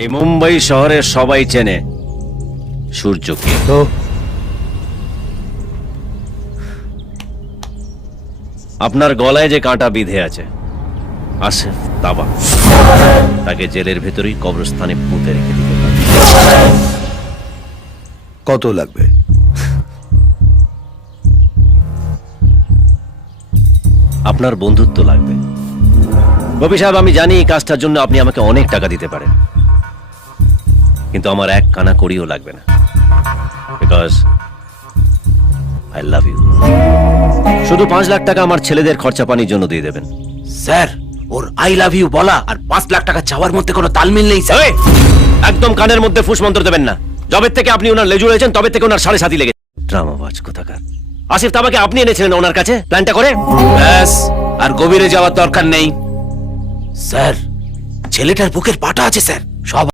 এই মুম্বাই শহরের সবাই চেনে সূর্যকে। তো আপনার গলায় যে কাঁটা বিঁধে আছে আসিফ তাবা, তাকে জেলের ভেতরেই কবরস্থানে পুঁতে রেখে দিতে পারে। কত লাগবে? আপনার বন্ধুত্ব লাগবে। গোপী সাহেব, আমি জানি এই কাজটার জন্য আপনি আমাকে অনেক টাকা দিতে পারেন, কিন্তু আমার এক কানা কড়িও লাগবে না, বিকজ আই লাভ ইউ। শুধু 5 লাখ টাকা আমার ছেলেদের খরচা পানির জন্য দিয়ে দেবেন। স্যার, ওর আই লাভ ইউ বলা আর 5 লাখ টাকা চাওয়ার মধ্যে কোনো তালমিল নেই স্যার। এই, একদম কানের মধ্যে ফুস মন্ত্র দেবেন না। যবে থেকে আপনি ওনার লেজু রয়েছেন তবে থেকে ওনার 7.5 লেগে। ড্রামাবাজ কোথাকার। আসিফ তাবাকে আপনি এনেছিলেন ওনার কাছে প্ল্যানটা করে। ব্যাস, আর গভীরে যাওয়ার দরকার নেই স্যার। ছেলেটার বুকের পাটা আছে স্যার, সব